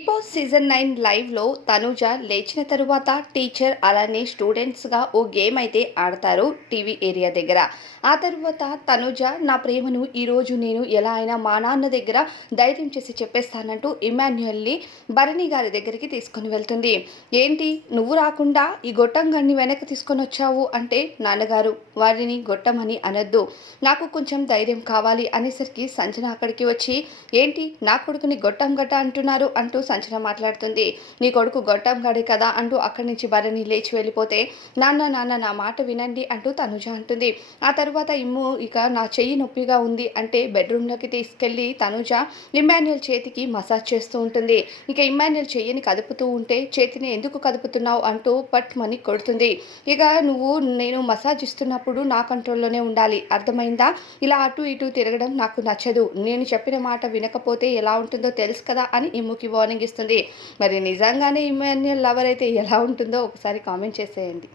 Big boss season 9 లైవ్లో తనూజ లేచిన తరువాత టీచర్ అలానే స్టూడెంట్స్గా ఓ గేమ్ అయితే ఆడతారు టీవీ ఏరియా దగ్గర. ఆ తర్వాత తనూజ నా ప్రేమను ఈరోజు నేను ఎలా అయినా మా నాన్న దగ్గర ధైర్యం చేసి చెప్పేస్తానంటూ ఇమాన్యుయల్ని భరణి గారి దగ్గరికి తీసుకొని వెళ్తుంది. ఏంటి నువ్వు రాకుండా ఈ గొట్టంగాన్ని వెనక్కి తీసుకొని వచ్చావు అంటే, నాన్నగారు వారిని గొట్టమని అనొద్దు, నాకు కొంచెం ధైర్యం కావాలి అనేసరికి సంజన అక్కడికి వచ్చి, ఏంటి నా కొడుకుని గొట్టం గట్ట అంటున్నారు అంటూ సంచన మాట్లాడుతుంది. నీ కొడుకు గొట్టం గడే కదా అంటూ అక్కడి నుంచి భరణి లేచి వెళ్ళిపోతే, నాన్న నాన్న నా మాట వినండి అంటూ తనుజ అంటుంది. ఆ తర్వాత ఇమ్ము ఇక నా చెయ్యి నొప్పిగా ఉంది అంటే బెడ్రూమ్లోకి తీసుకెళ్ళి తనుజ ఇమ్మాన్యుయల్ చేతికి మసాజ్ చేస్తూ ఉంటుంది. ఇక ఇమ్మాన్యుయల్ చెయ్యిని కదుపుతూ ఉంటే, చేతిని ఎందుకు కదుపుతున్నావు అంటూ పట్మని కొడుతుంది. ఇక నువ్వు నేను మసాజ్ ఇస్తున్నప్పుడు నా కంట్రోల్లోనే ఉండాలి, అర్థమైందా? ఇలా అటు ఇటు తిరగడం నాకు నచ్చదు, నేను చెప్పిన మాట వినకపోతే ఎలా ఉంటుందో తెలుసు కదా అని ఇమ్ముకి వార్నింగ్ ఇస్తుంది. మరి నిజంగానే ఇమాన్యుయల్ లవర్ అయితే ఎలా ఉంటుందో ఒకసారి కామెంట్ చేసేయండి.